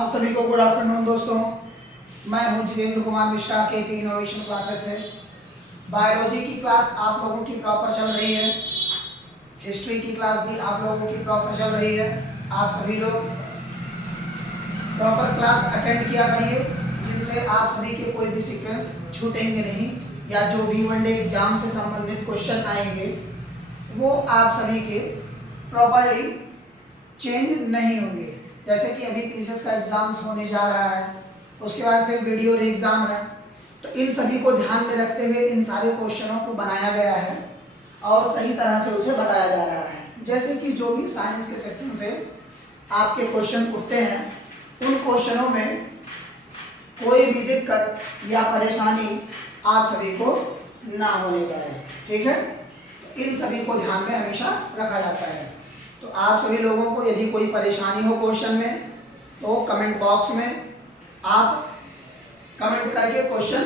आप सभी को गुड आफ्टरनून दोस्तों। मैं हूं जितेंद्र कुमार मिश्रा के पी इनोवेशन क्लासेस से। बायोलॉजी की क्लास आप लोगों की प्रॉपर चल रही है, हिस्ट्री की क्लास भी आप लोगों की प्रॉपर चल रही है। आप सभी लोग प्रॉपर क्लास अटेंड किया करिए, जिनसे आप सभी के कोई भी सीक्वेंस छूटेंगे नहीं, या जो भी वनडे एग्जाम से संबंधित क्वेश्चन आएंगे वो आप सभी के प्रॉपरली चेंज नहीं होंगे। जैसे कि अभी पीसीएस का एग्जाम्स होने जा रहा है, उसके बाद फिर वीडियो एग्जाम है, तो इन सभी को ध्यान में रखते हुए इन सारे क्वेश्चनों को बनाया गया है और सही तरह से उसे बताया जा रहा है। जैसे कि जो भी साइंस के सेक्शन से आपके क्वेश्चन उठते हैं, उन क्वेश्चनों में कोई भी दिक्कत या परेशानी आप सभी को ना होने पाए, ठीक है। इन सभी को ध्यान में हमेशा रखा जाता है। तो आप सभी लोगों को यदि कोई परेशानी हो क्वेश्चन में, तो कमेंट बॉक्स में आप कमेंट करके क्वेश्चन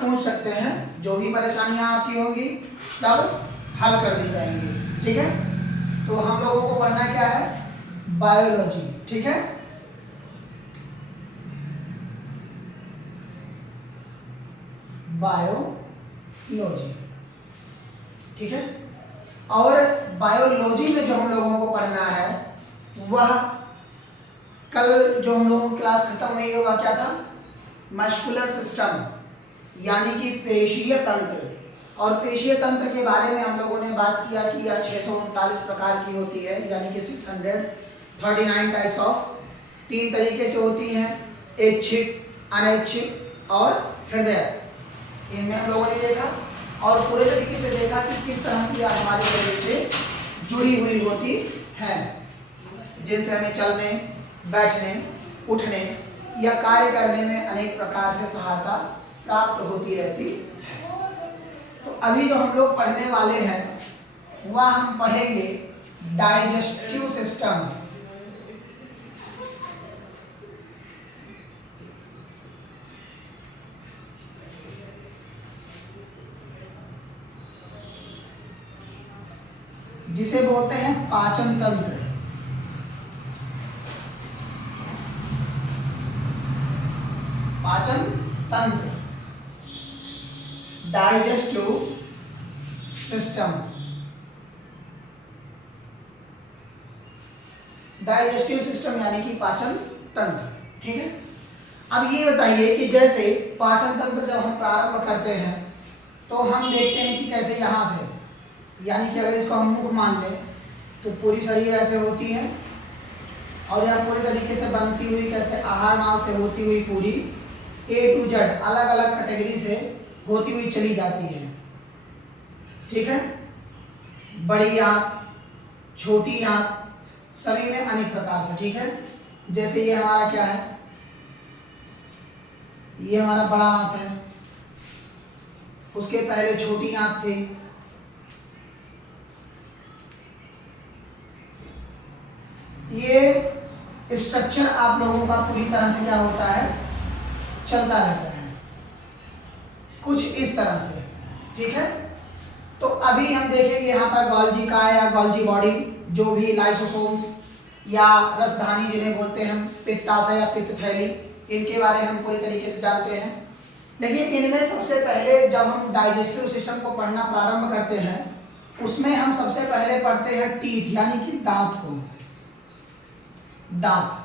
पूछ सकते हैं। जो भी परेशानियां आपकी होंगी सब हल कर दी जाएंगी, ठीक है। तो हम लोगों को पढ़ना क्या है? बायोलॉजी, ठीक है। बायोलॉजी, ठीक है। और बायोलॉजी में जो हम लोगों को पढ़ना है, वह कल जो हम लोगों की क्लास खत्म हुई है वह क्या था? मस्कुलर सिस्टम, यानी कि पेशीय तंत्र। और पेशीय तंत्र के बारे में हम लोगों ने बात किया कि यह 639 प्रकार की होती है, यानी कि 639 टाइप्स ऑफ। 3 तरीके से होती हैं, ऐच्छिक, अनैच्छिक और हृदय। इनमें हम लोगों ने देखा और पूरे तरीके से देखा कि किस तरह से यह हमारे शरीर से जुड़ी हुई होती है, जिनसे हमें चलने, बैठने, उठने या कार्य करने में अनेक प्रकार से सहायता प्राप्त होती रहती है। तो अभी जो हम लोग पढ़ने वाले हैं वह हम पढ़ेंगे डाइजेस्टिव सिस्टम। जिसे बोलते हैं पाचन तंत्र। पाचन तंत्र, डाइजेस्टिव सिस्टम। डाइजेस्टिव सिस्टम यानी कि पाचन तंत्र, ठीक है। अब ये बताइए कि जैसे पाचन तंत्र जब हम प्रारंभ करते हैं तो हम देखते हैं कि कैसे यहाँ से, यानी कि अगर इसको हम मुख मान लें तो पूरी शरीर ऐसे होती है और यह पूरी तरीके से बनती हुई कैसे आहार नाल से होती हुई पूरी A to Z अलग अलग कैटेगरी से होती हुई चली जाती है, ठीक है। बड़ी आंत, छोटी आंत, सभी में अनेक प्रकार से, ठीक है। जैसे ये हमारा क्या है? ये हमारा बड़ा आंत है, उसके पहले छोटी आंत थी, ये स्ट्रक्चर आप लोगों का पूरी तरह से क्या होता है? चलता रहता है कुछ इस तरह से, ठीक है। तो अभी हम देखेंगे यहाँ पर गोल्जी का या गोल्जी बॉडी, जो भी लाइसोसोम्स या रसधानी जिन्हें बोलते हैं हम, पित्ताशय या पित्त थैली, इनके बारे में हम पूरी तरीके से जानते हैं। लेकिन इनमें सबसे पहले जब हम डाइजेस्टिव सिस्टम को पढ़ना प्रारंभ करते हैं, उसमें हम सबसे पहले पढ़ते हैं टीथ, यानी कि दांत को। दांत,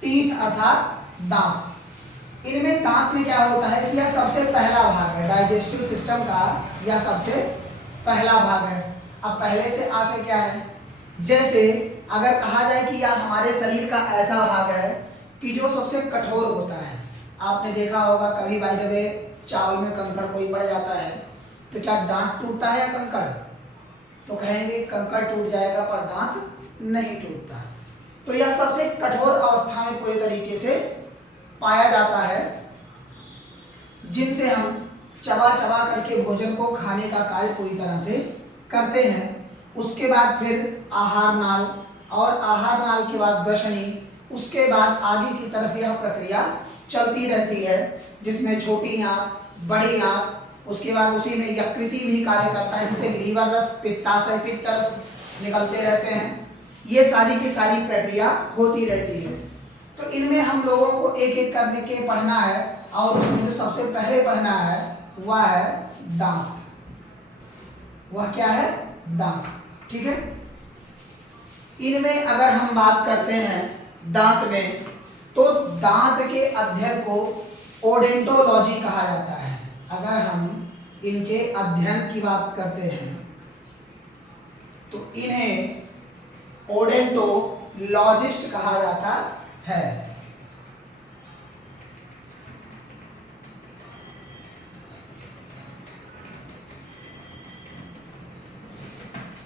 टीथ अर्थात दांत। इनमें दांत में क्या होता है कि यह सबसे पहला भाग है डाइजेस्टिव सिस्टम का, यह सबसे पहला भाग है। अब पहले से आ से क्या है? जैसे अगर कहा जाए कि यह हमारे शरीर का ऐसा भाग है कि जो सबसे कठोर होता है। आपने देखा होगा कभी बाय द वे चावल में कंकड़ कोई पड़ जाता है तो क्या दांत टूटता है या कंकड़? तो कहेंगे कंकड़ टूट जाएगा पर दांत नहीं टूटता। तो यह सबसे कठोर अवस्था में पूरी तरीके से पाया जाता है, जिनसे हम चबा चबा करके भोजन को खाने का कार्य पूरी तरह से करते हैं। उसके बाद फिर आहार नाल, और आहार नाल के बाद ग्रसनी, उसके बाद आगे की तरफ यह प्रक्रिया चलती रहती है, जिसमें छोटी आंत, बड़ी आंत उसके बाद उसी में यकृति भी कार्य करता है, जिससे लीवर रस, पित्ताशय, पित्त रस निकलते रहते हैं। ये सारी की सारी प्रक्रिया होती रहती है। तो इनमें हम लोगों को एक एक करके पढ़ना है, और उसमें जो सबसे पहले पढ़ना है वह है दांत। वह क्या है? दांत। ठीक है। इनमें अगर हम बात करते हैं दांत में, तो दांत के अध्ययन को ओडेंटोलॉजी कहा जाता है। अगर हम इनके अध्ययन की बात करते हैं तो इन्हें ओडेंटोलॉजिस्ट कहा जाता है।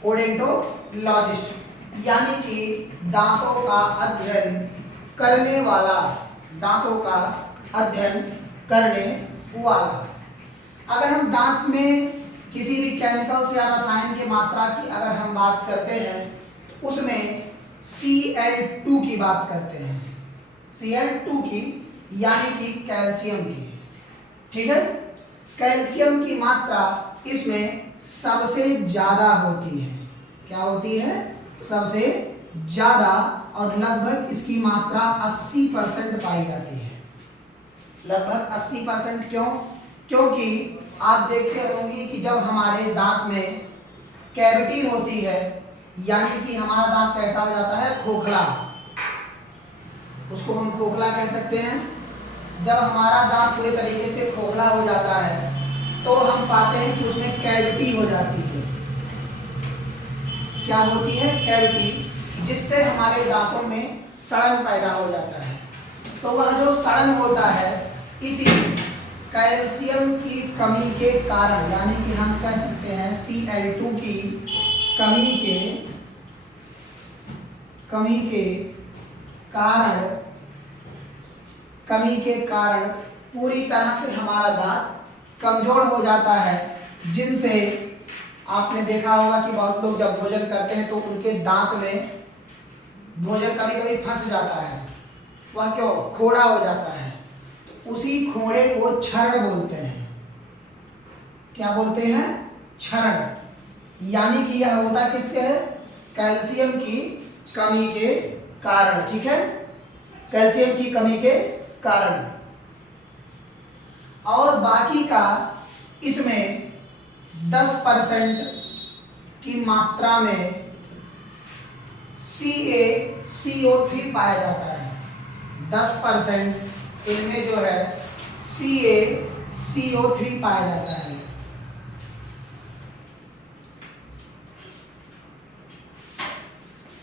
ओडेंटोलॉजिस्ट यानी कि दांतों का अध्ययन करने वाला, दांतों का अध्ययन करने वाला। अगर हम दांत में किसी भी केमिकल्स या रसायन की मात्रा की अगर हम बात करते हैं तो उसमें Cl2 की बात करते हैं, Cl2 की, यानी कि कैल्शियम की। ठीक है। कैल्शियम की मात्रा इसमें सबसे ज्यादा होती है। क्या होती है? सबसे ज्यादा, और लगभग इसकी मात्रा 80% पाई जाती है। लगभग 80%। क्यों? क्योंकि आप देखते होंगे कि जब हमारे दांत में कैविटी होती है, यानी कि हमारा दांत कैसा हो जाता है? खोखला। उसको हम खोखला कह सकते हैं। जब हमारा दांत पूरे तरीके से खोखला हो जाता है तो हम पाते हैं कि उसमें कैविटी हो जाती है। क्या होती है? कैविटी, जिससे हमारे दांतों में सड़न पैदा हो जाता है। तो वह जो सड़न होता है इसी कैल्शियम की कमी के कारण, यानी कि हम कह सकते हैं Cl2 की कमी के कारण पूरी तरह से हमारा दांत कमजोर हो जाता है, जिनसे आपने देखा होगा कि बहुत लोग जब भोजन करते हैं तो उनके दांत में भोजन कभी कभी फंस जाता है। वह क्यों? खोड़ा हो जाता है। तो उसी खोड़े को क्षरण बोलते हैं। क्या बोलते हैं? क्षरण। यानी कि यह होता किससे है? कैल्शियम की कमी के कारण। ठीक है। कैल्शियम की कमी के कारण। और बाकी का इसमें 10% की मात्रा में CaCO3 पाया जाता है। 10% इनमें जो है CaCO3 पाया जाता है।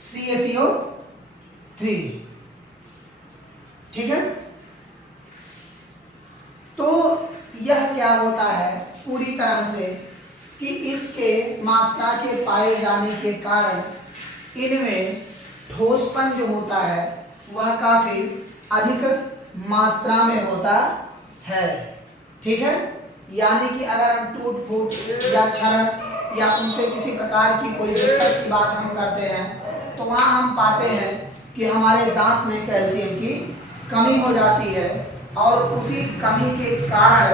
CaCO3। ठीक है। तो यह क्या होता है पूरी तरह से कि इसके मात्रा के पाए जाने के कारण इनमें ठोसपन जो होता है वह काफी अधिक मात्रा में होता है। ठीक है। यानी कि अगर हम टूट फूट या क्षरण या उनसे किसी प्रकार की कोई दिक्कत की बात हम करते हैं तो वहाँ हम पाते हैं कि हमारे दांत में कैल्शियम की कमी हो जाती है, और उसी कमी के कारण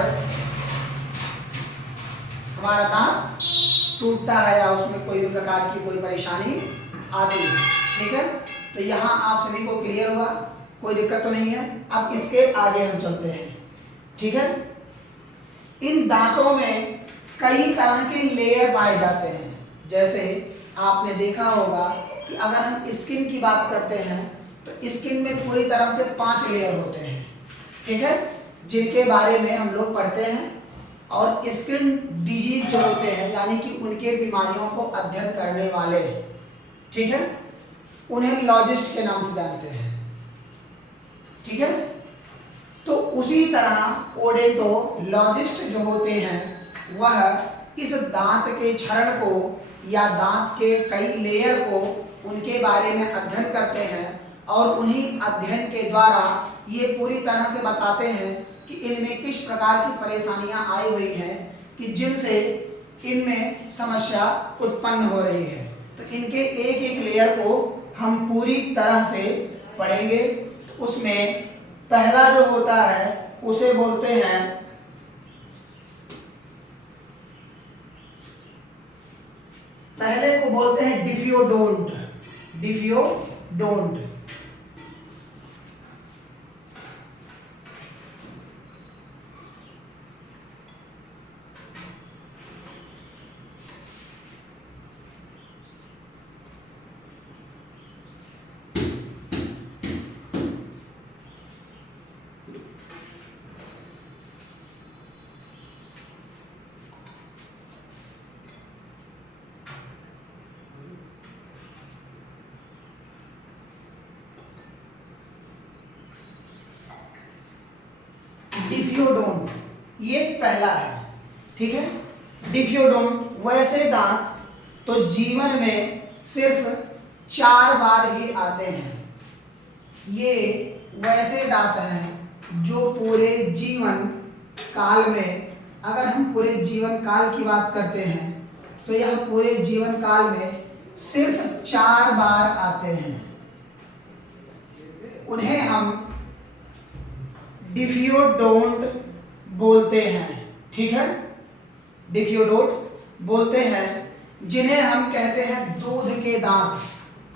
हमारा दांत टूटता है या उसमें कोई भी प्रकार की कोई परेशानी आती है। ठीक है। तो यहाँ आप सभी को क्लियर हुआ, कोई दिक्कत तो नहीं है। अब इसके आगे हम चलते हैं। ठीक है। इन दांतों में कई तरह के लेयर पाए जाते हैं। जैसे आपने देखा होगा कि अगर हम स्किन की बात करते हैं तो स्किन में पूरी तरह से 5 लेयर होते हैं। ठीक है। जिनके बारे में हम लोग पढ़ते हैं, और स्किन डिजीज जो होते हैं यानी कि उनके बीमारियों को अध्ययन करने वाले, ठीक है, उन्हें लॉजिस्ट के नाम से जानते हैं। ठीक है। तो उसी तरह ओडेंटोलॉजिस्ट जो होते हैं वह इस दांत के क्षरण को या दांत के कई लेयर को उनके बारे में अध्ययन करते हैं, और उन्हीं अध्ययन के द्वारा ये पूरी तरह से बताते हैं कि इनमें किस प्रकार की परेशानियां आई हुई हैं कि जिनसे इनमें समस्या उत्पन्न हो रही है। तो इनके एक एक लेयर को हम पूरी तरह से पढ़ेंगे। तो उसमें पहला जो होता है उसे बोलते हैं पहले को बोलते हैं डिफियोडोंट, डिफियोडोंट। डिफियोडोंट ये पहला है, ठीक है। डिफियोडोंट वैसे दांत तो जीवन में सिर्फ 4 बार ही आते हैं। ये वैसे दांत हैं जो पूरे जीवन काल में, अगर हम पूरे जीवन काल की बात करते हैं तो यह पूरे जीवन काल में सिर्फ 4 बार आते हैं। उन्हें हम डिफियोडोंट बोलते हैं, ठीक है। डिफियोडोंट बोलते हैं, जिन्हें हम कहते हैं दूध के दांत।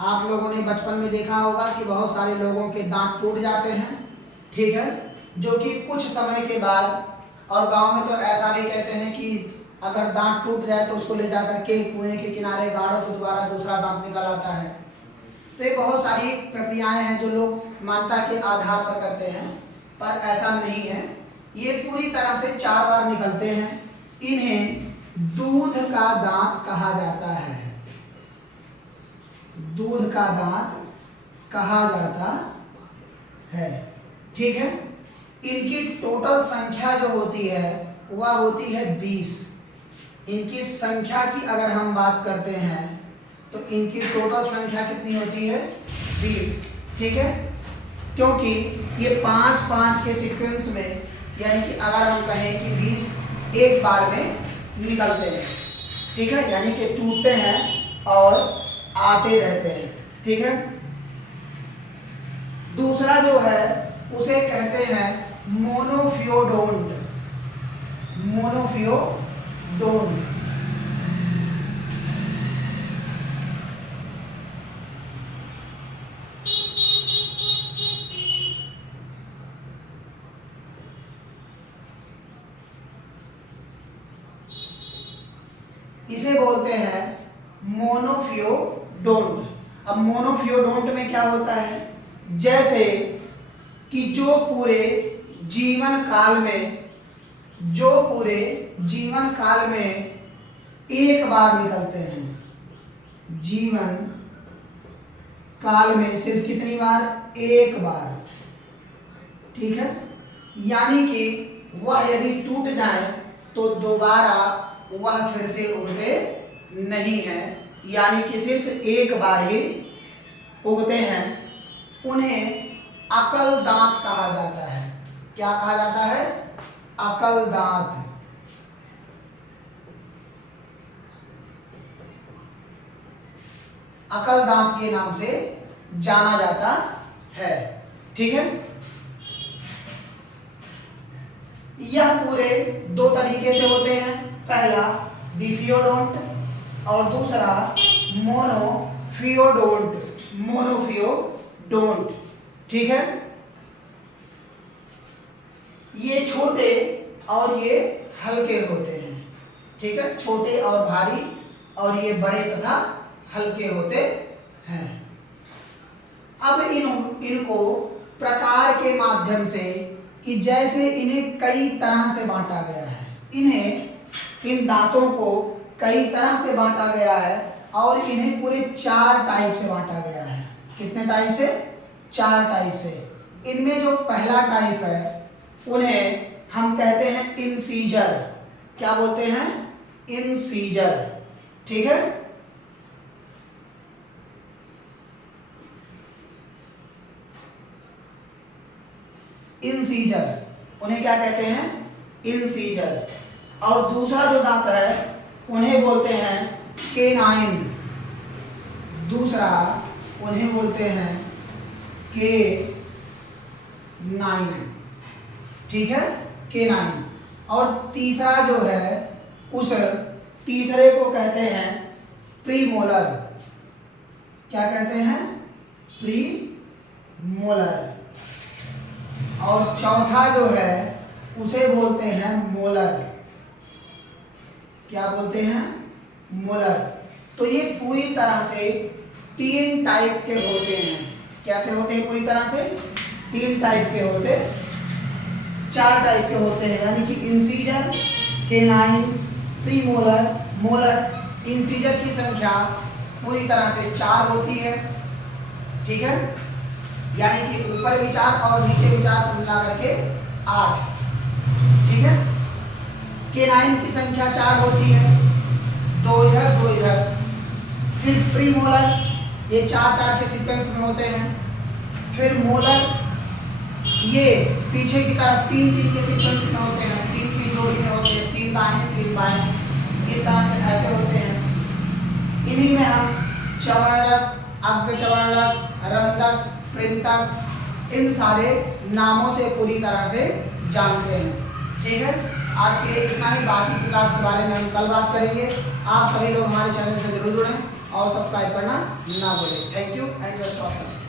आप लोगों ने बचपन में देखा होगा कि बहुत सारे लोगों के दांत टूट जाते हैं, ठीक है, जो कि कुछ समय के बाद, और गांव में तो ऐसा भी कहते हैं कि अगर दांत टूट जाए तो उसको ले जाकर के कुएं के किनारे गाड़ो तो दोबारा दूसरा दांत निकल आता है। तो ये बहुत सारी प्रक्रियाएं हैं जो लोग मान्यता के आधार पर करते हैं, पर ऐसा नहीं है। ये पूरी तरह से 4 बार निकलते हैं। इन्हें दूध का दांत कहा जाता है, दूध का दांत कहा जाता है, ठीक है। इनकी टोटल संख्या जो होती है वह होती है 20। इनकी संख्या की अगर हम बात करते हैं तो इनकी टोटल संख्या कितनी होती है? 20, ठीक है। क्योंकि ये 5-5 के सीक्वेंस में, यानी कि अगर हम कहें कि 20 एक बार में निकलते हैं, ठीक है, यानी कि टूटते हैं और आते रहते हैं, ठीक है। दूसरा जो है उसे कहते हैं मोनोफियोडोंट, मोनोफियोडोंट। इसे बोलते हैं मोनोफियोडोंट। अब मोनोफियोडोंट में क्या होता है, जैसे कि जो पूरे जीवन काल में एक बार निकलते हैं, जीवन काल में सिर्फ कितनी बार? एक बार, ठीक है। यानी कि वह यदि टूट जाए तो दोबारा वह फिर से उगते नहीं हैं, यानी कि सिर्फ एक बार ही उगते हैं। उन्हें अकल दांत कहा जाता है। क्या कहा जाता है? अकल दांत। अकल दांत के नाम से जाना जाता है, ठीक है। यह पूरे 2 तरीके से होते हैं, पहला डिफियोडोंट और दूसरा मोनोफियोडोंट, ठीक है। ये छोटे और ये हल्के होते हैं, ठीक है, छोटे और भारी, और ये बड़े तथा हल्के होते हैं। अब इनको प्रकार के माध्यम से, कि जैसे इन्हें कई तरह से बांटा गया है, इन दांतों को कई तरह से बांटा गया है, और इन्हें पूरे 4 टाइप से बांटा गया है। कितने टाइप से? 4 टाइप से। इनमें जो पहला टाइप है उन्हें हम कहते हैं इंसीजर। क्या बोलते हैं? इंसीजर, ठीक है। इंसीजर, उन्हें क्या कहते हैं? इंसीजर। और दूसरा जो दांत है उन्हें बोलते हैं केनाइन। दूसरा उन्हें बोलते हैं केनाइन, ठीक है, केनाइन। और तीसरा जो है उस तीसरे को कहते हैं प्रीमोलर, क्या कहते हैं? प्रीमोलर। और चौथा जो है उसे बोलते हैं मोलर। क्या बोलते हैं? मोलर। तो ये पूरी तरह से 3 टाइप के होते हैं। कैसे होते हैं? पूरी तरह से 3 टाइप के होते, 4 टाइप के होते हैं, यानी कि incisor, canine, premolar, molar. Incisor की संख्या पूरी तरह से 4 होती है, ठीक है, यानी कि ऊपर भी 4 और नीचे भी 4 मिला करके 8, ठीक है। केनाइन की संख्या 4 होती है, 2 इधर 2 इधर। फिर प्रीमोलर, ये 4-4 के सीक्वेंस में होते हैं। फिर मोलर, ये पीछे की तरफ 3-3 के सीक्वेंस में होते हैं, 3-3 जोड़ी में होते हैं, 3 दाहिने 3 बाएं, इस तरह से ऐसे होते हैं। इन्हीं में हम चवर्णक, अग्रचवर्णक, रंध्रक, कृंतक, इन सारे नामों से पूरी तरह से जानते हैं, ठीक है। आज के लिए इतना ही, बाकी की क्लास के बारे में हम कल बात करेंगे। आप सभी लोग हमारे चैनल से जरूर जुड़ें और सब्सक्राइब करना ना भूलें। Thank you and best of luck.